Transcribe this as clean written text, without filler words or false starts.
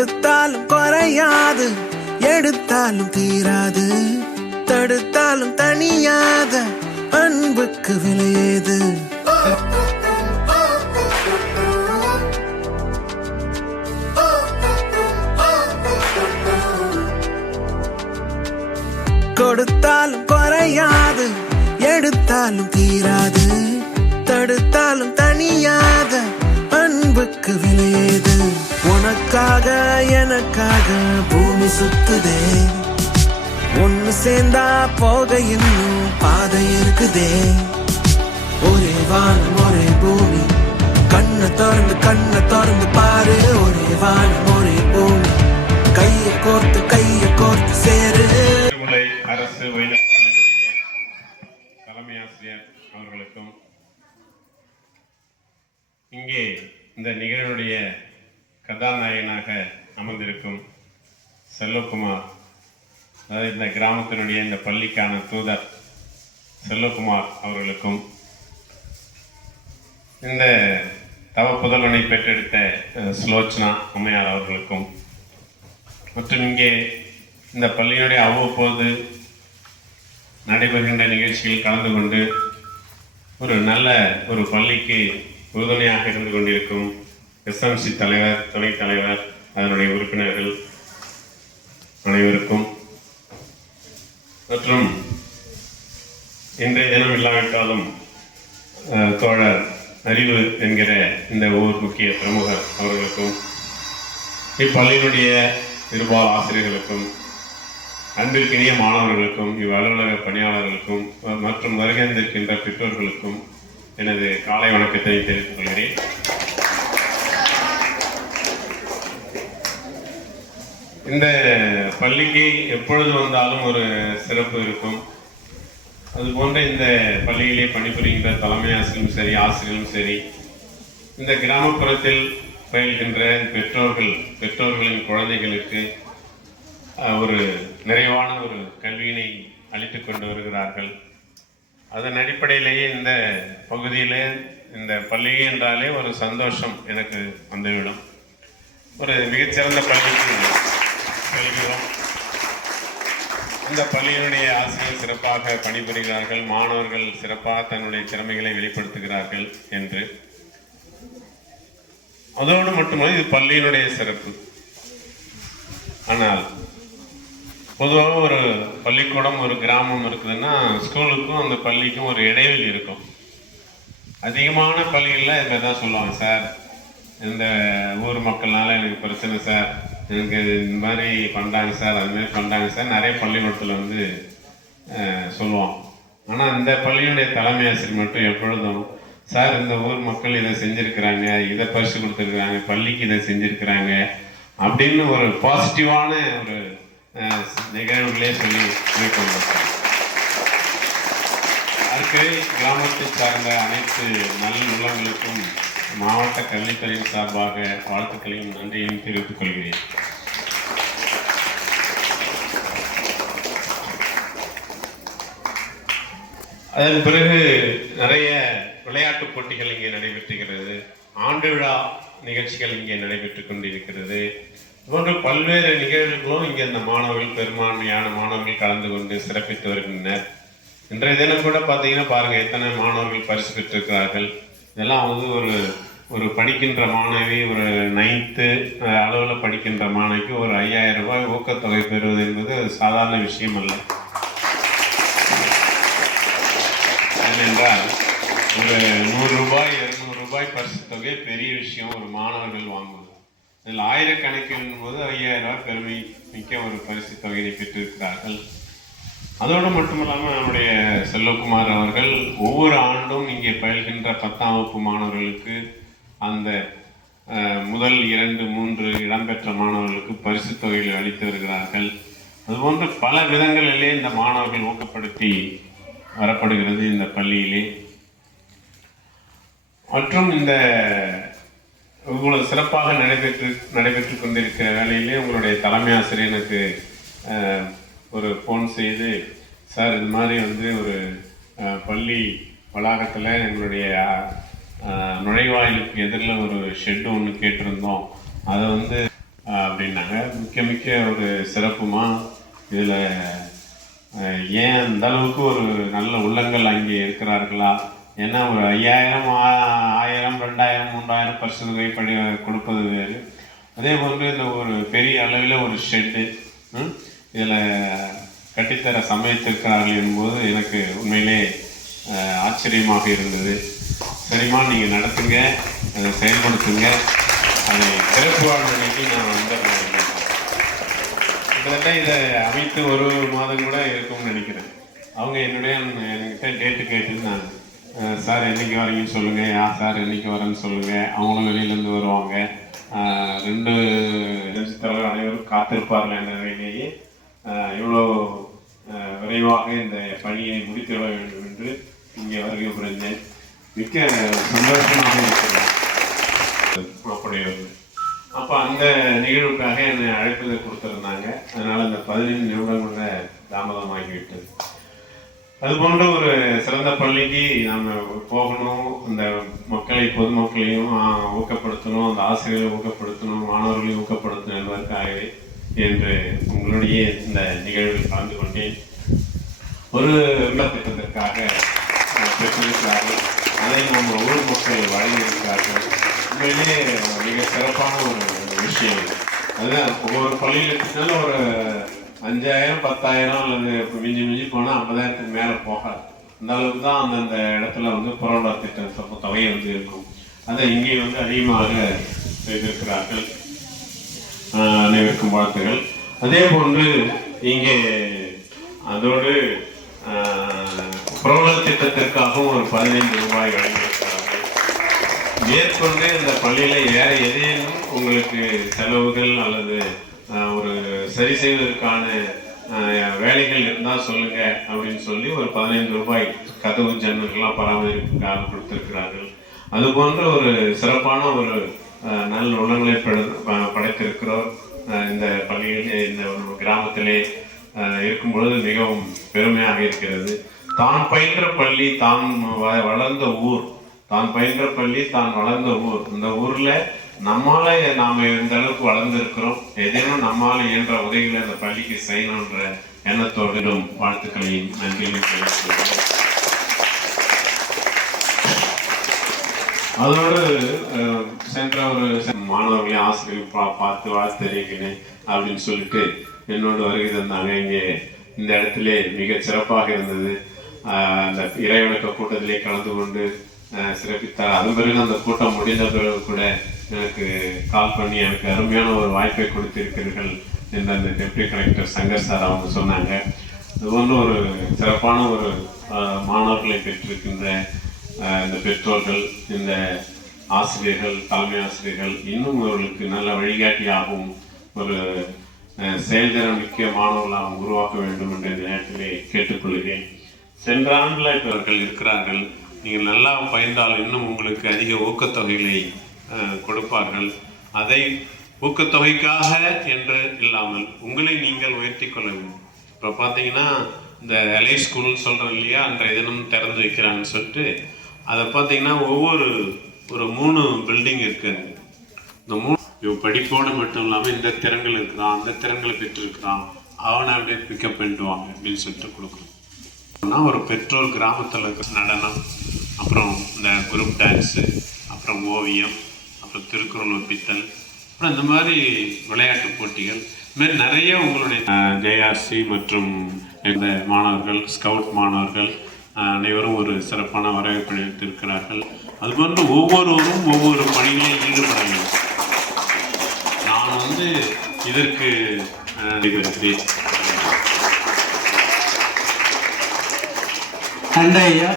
கொடுத்தாலும் குறையாது, எடுத்தாலும் தீராது, தடுத்தாலும் தனியாத அன்புக்கு விலையேது. கொடுத்தாலும் குறையாது, எடுத்தாலும் தீராது, தடுத்தாலும் தனியாத அன்புக்கு விலையேது. உனக்காக எனக்காக பூமி சுத்துதே, ஒன்னு சேர்ந்தா போக இன்னும் பாதை இருக்குதே. ஒரே வானம் ஒரே பூமி, கண்ணை திறந்து பாரு. ஒரே வானம் ஒரே பூமி, கையை கோர்த்து சேரு. அரசு தலைமை ஆசிரியர் அவர்களுக்கும் இங்கே இந்த நிகழ்வுடைய கதாநாயகனாக அமர்ந்திருக்கும் செல்வகுமார், அதாவது இந்த கிராமத்தினுடைய இந்த பள்ளிக்கான தூதர் செல்வகுமார் அவர்களுக்கும், இந்த தவ புதல்வனை பெற்றெடுத்த சுலோச்சனா அம்மையார் அவர்களுக்கும், மற்றும் இங்கே இந்த பள்ளியினுடைய அவ்வப்போது நடைபெறுகின்ற நிகழ்ச்சியில் கலந்து கொண்டு ஒரு நல்ல ஒரு பள்ளிக்கு உறுதுணையாக இருந்து கொண்டிருக்கும் எஸ்எம்சி தலைவர், துணைத் தலைவர், அதனுடைய உறுப்பினர்கள் அனைவருக்கும், மற்றும் இன்றைய தினம் இல்லாவிட்டாலும் தோழர் அறிவு என்கிற இந்த ஊர் முக்கிய பிரமுகர் அவர்களுக்கும், இப்பள்ளியினுடைய இருபால் ஆசிரியர்களுக்கும், அன்பிற்கினிய மாணவர்களுக்கும், இவ்வலுவலக பணியாளர்களுக்கும் மற்றும் வருகின்ற பெற்றோர்களுக்கும் எனது காலை வணக்கத்தை தெரிவித்துக் கொள்கிறேன். இந்த பள்ளிக்கு எப்பொழுது வந்தாலும் ஒரு சிறப்பு இருக்கும். அதுபோன்ற இந்த பள்ளியிலே பணிபுரிகின்ற தலைமை ஆசிரியரும் சரி, ஆசிரியரும் சரி, இந்த கிராமப்புறத்தில் பயில்கின்ற பெற்றோர்களின் குழந்தைகளுக்கு ஒரு நிறைவான ஒரு கல்வியினை அளித்துக் கொண்டு வருகிறார்கள். அதன் அடிப்படையிலேயே இந்த பகுதியிலே இந்த பள்ளி என்றாலே ஒரு சந்தோஷம் எனக்கு வந்துவிடும். ஒரு மிகச்சிறந்த பள்ளிக்கு செல்கிறோம். இந்த பள்ளியினுடைய ஆசிரியர் சிறப்பாக பணிபுரிகிறார்கள், மாணவர்கள் சிறப்பாக தன்னுடைய திறமைகளை வெளிப்படுத்துகிறார்கள் என்று. அதோடு மட்டுமல்ல, இது பள்ளியினுடைய சிறப்பு. ஆனால் பொதுவாக ஒரு பள்ளிக்கூடம், ஒரு கிராமம் இருக்குதுன்னா ஸ்கூலுக்கும் அந்த பள்ளிக்கும் ஒரு இடைவெளி இருக்கும். அதிகமான பள்ளிகளில் இதை தான் சொல்லுவாங்க, சார் இந்த ஊர் மக்கள்னால எனக்கு பிரச்சனை சார், எனக்கு இந்த மாதிரி பண்ணுறாங்க சார், அது மாதிரி பண்ணுறாங்க சார், நிறைய பள்ளிக்கூடத்தில் வந்து சொல்லுவோம். ஆனால் இந்த பள்ளியினுடைய தலைமை ஆசிரியர் மட்டும் எப்பொழுதும், சார் இந்த ஊர் மக்கள் இதை செஞ்சுருக்கிறாங்க, இதை பரிசு கொடுத்துருக்குறாங்க, பள்ளிக்கு இதை செஞ்சுருக்கிறாங்க அப்படின்னு ஒரு பாசிட்டிவான ஒரு நிகழ்வுகளே சொல்லி மேற்கொண்டிருக்கிறார். அதற்கு கிராமத்தை சார்ந்த அனைத்து நல்ல உள்ளங்களுக்கும் மாவட்ட கல்வித்துறையின் சார்பாக வாழ்த்துக்களையும் நன்றியையும் தெரிவித்துக் கொள்கிறேன். அதன் பிறகு நிறைய விளையாட்டுப் போட்டிகள் இங்கே நடைபெற்றுகிறது, ஆண்டு விழா நிகழ்ச்சிகள் இங்கே நடைபெற்றுக் கொண்டிருக்கிறது. போன்ற பல்வேறு நிகழ்வுகளும் இங்கே இந்த மாணவர்கள், பெரும்பான்மையான மாணவர்கள் கலந்து கொண்டு சிறப்பித்து வருகின்றனர். இன்றைய தினம் கூட பார்த்தீங்கன்னா பாருங்க, எத்தனை மாணவர்கள் பரிசு பெற்றிருக்கிறார்கள். இதெல்லாம் வந்து ஒரு படிக்கின்ற மாணவி, ஒரு 9th அளவில் படிக்கின்ற மாணவிக்கு ஒரு 5000 ரூபாய் ஊக்கத்தொகை பெறுவது என்பது சாதாரண விஷயம் அல்ல. ஏனென்றால் ஒரு 100 ரூபாய் 200 ரூபாய் பரிசு தொகை பெரிய விஷயம் ஒரு மாணவர்கள் வாங்குவது. இதில் ஆயிரக்கணக்கில் போது 5000 ரூபாய் பெருமை மிக்க ஒரு பரிசு தொகையை பெற்றிருக்கிறார்கள். அதோடு மட்டுமில்லாமல் நம்முடைய செல்வகுமார் அவர்கள் ஒவ்வொரு ஆண்டும் இங்கே பயில்கின்ற 10ஆம் வகுப்பு மாணவர்களுக்கு அந்த முதல் 2, 3 இடம்பெற்ற மாணவர்களுக்கு பரிசு தொகைகளை அளித்து வருகிறார்கள். அதுபோன்று பல விதங்களிலே இந்த மாணவர்கள் ஊக்கப்படுத்தி வரப்படுகிறது இந்த பள்ளியிலே. மற்றும் இந்த இவ்வளவு சிறப்பாக நடைபெற்று கொண்டிருக்கிற வேளையிலே உங்களுடைய தலைமை ஆசிரியர் எனக்கு ஒரு ஃபோன் செய்து, சார் இது மாதிரி வந்து ஒரு பள்ளி வளாகத்தில் எங்களுடைய நுழைவாயிலுக்கு எதிரில் ஒரு ஷெட்டு ஒன்று கேட்டிருந்தோம், அதை வந்து அப்படின்னாங்க. மிக்க ஒரு சிறப்புமா, இதில் ஏன் அந்த அளவுக்கு ஒரு நல்ல உள்ளங்கள் அங்கே இருக்கிறார்களா? ஏன்னா ஒரு 5000 1000 2000 3000 பரிசு தொகை கொடுப்பது வேறு. அதே போன்று இந்த ஒரு பெரிய அளவில் ஒரு ஷெட்டு இதில் கட்டித்தர சமைத்திருக்கிறார்கள் என்பது எனக்கு உண்மையிலே ஆச்சரியமாக இருந்தது. சரிம்மா, நீங்கள் நடத்துங்க, அதை செயல்படுத்துங்க, அதை சிறப்பு வாழ்நிலைக்கு நான் வந்துடுறேன். கிட்டத்தட்ட இதை அமைத்து ஒரு மாதம் கூட இருக்கும்னு நினைக்கிறேன். அவங்க என்கிட்ட டேட்டு கேட்டுருந்தாங்க. சார் என்றைக்கு வரீங்கன்னு சொல்லுங்கள், சார் என்றைக்கு வரேன்னு சொல்லுங்கள். அவங்களும் வெளியிலேருந்து வருவாங்க. 2 தலைவர் அனைவரும் காத்திருப்பார்கள் என்ற நிலையிலேயே இவ்வளோ விரைவாக இந்த பணியை முடித்துவிட வேண்டும் என்று இங்கே வருகை புரிந்தேன். மிக்க சந்தோஷமாக இருக்கிறேன். அப்போ அந்த நிகழ்வுக்காக என்னை அழைப்பதை கொடுத்துருந்தாங்க. அதனால் அந்த 15 நிமிடங்கள் தாமதமாகிவிட்டது. அதுபோன்ற ஒரு சிறந்த பள்ளிக்கு நாம் போகணும், அந்த பொதுமக்களையும் ஊக்கப்படுத்தணும், அந்த ஆசிரியர்களை ஊக்கப்படுத்தணும், மாணவர்களையும் ஊக்கப்படுத்தணும் என்பதற்காகவே என்று உங்களுடைய இந்த நிகழ்வில் கலந்து கொண்டேன். ஒரு திட்டத்திற்காக பெற்றிருக்கிறார்கள், அதை நம்ம ஊர் மக்கள் வழங்கியிருக்கிறார்கள். உண்மையிலே மிக சிறப்பான ஒரு விஷயம். அதுதான் ஒவ்வொரு பள்ளியில் எடுத்துட்டாலும் ஒரு 5000 10,000 அல்லது மிஞ்சி போனால் 50,000க்கு மேலே போகாது. அந்த அளவுக்கு தான் அந்தந்த இடத்துல புரவலர் திட்ட தொகை இருக்கும். அதை இங்கே அதிகமாக செய்திருக்கிறார்கள். அனைவருக்கும் வாழ்த்துகள். அதே போன்று இங்கே அதோடு புரவலர் திட்டத்திற்காகவும் ஒரு 15 ரூபாய் வழங்கியிருக்கிறார்கள். மேற்கொண்டு இந்த பள்ளியில் வேற ஏதேனும் உங்களுக்கு செலவுகள் அல்லது ஒரு சரி செய்வதற்கான வேலைகள் இருந்தால் சொல்லுங்க அப்படின்னு சொல்லி ஒரு 15 ரூபாய் கதவு ஜன்னல்கள்லாம் பராமரிப்புக்காக கொடுத்திருக்கிறார்கள். அதுபோன்ற ஒரு சிறப்பான ஒரு நல்ல உள்ளங்களை படைத்திருக்கிறோர் இந்த பள்ளியிலே, இந்த கிராமத்திலே இருக்கும் பொழுது மிகவும் பெருமையாக இருக்கிறது. தான் பயின்ற பள்ளி, தான் வளர்ந்த ஊர், இந்த ஊர்ல நம்மால நாம இந்த அளவுக்கு வளர்ந்திருக்கிறோம். ஏதேனும் நம்மால இயன்ற உதவிகளை அந்த பள்ளிக்கு செய்யணுன்ற எண்ணத்தோடு வாழ்த்துக்களையும் நன்றியும் தெரிவித்துள்ளேன். அதோடு சென்ற ஒரு மாணவர்களையும் ஆசிரியர்கள் பார்த்து வாழ்த்து தெரிவிக்கிறேன் அப்படின்னு சொல்லிட்டு என்னோடு வருகை தந்தாங்க. இங்கே இந்த இடத்திலே மிக சிறப்பாக இருந்தது. அந்த இறைவணக்க கூட்டத்திலே கலந்து கொண்டு சிறப்பித்தார். அதன் பிறகு அந்த கூட்டம் முடிந்த பிறகு கூட எனக்கு கால் பண்ணி எனக்கு அருமையான ஒரு வாய்ப்பை கொடுத்திருக்கிறீர்கள் என்று அந்த டெப்டி கலெக்டர் சங்கர் சார் அவங்க சொன்னாங்க. இது போன்ற ஒரு சிறப்பான ஒரு மாணவர்களை பெற்றிருக்கின்ற இந்த பெற்றோர்கள், இந்த ஆசிரியர்கள், தலைமை ஆசிரியர்கள் இன்னும் அவர்களுக்கு நல்ல வழிகாட்டியாகவும் ஒரு செயல்திறன் மிக்க மாணவர்களாகவும் உருவாக்க வேண்டும் என்ற நேரத்திலே கேட்டுக்கொள்கிறேன். சென்ற ஆண்டில் இவர்கள் இருக்கிறார்கள். நீங்கள் நல்லா பயின்றால் இன்னும் உங்களுக்கு அதிக ஊக்கத்தொகைகளை கொடுப்பார்கள். அதை ஊக்கத்தொகைக்காக என்று இல்லாமல் உங்களை நீங்கள் உயர்த்தி கொள்ள வேண்டும். இப்போ பார்த்தீங்கன்னா இந்த எலை ஸ்கூல்னு சொல்கிறோம் இல்லையா, அன்றைய தினம் திறந்து வைக்கிறாங்கன்னு சொல்லிட்டு அதை பார்த்தீங்கன்னா ஒரு 3 பில்டிங் இருக்குது. இந்த 3 படிப்போடு மட்டும் இல்லாமல் இந்த திறன்கள் இருக்கிறான், அந்த திறன்களை பெற்றிருக்கிறான், அவனை அப்படியே பிக்கப் பண்ணிட்டு வாங்க அப்படின்னு சொல்லிட்டு கொடுக்குறோம். ஒரு பெற்றோர் கிராமத்தில் நடனம், அப்புறம் இந்த குரூப் டான்ஸு, அப்புறம் ஓவியம், அப்புறம் திருக்குறள் ஒப்பித்தல், அப்புறம் இந்த மாதிரி விளையாட்டு போட்டிகள், இதுமாதிரி நிறைய உங்களுடைய ஜேஆர்சி மற்றும் இந்த மாணவர்கள், ஸ்கவுட் மாணவர்கள் அனைவரும் ஒரு சிறப்பான வரவேற்பு அளித்திருக்கிறார்கள். அதுபோன்று ஒவ்வொருவரும் ஒவ்வொரு பணிகளில் ஈடுபட வேண்டும். நான் இதற்கு நன்றி ஐயா.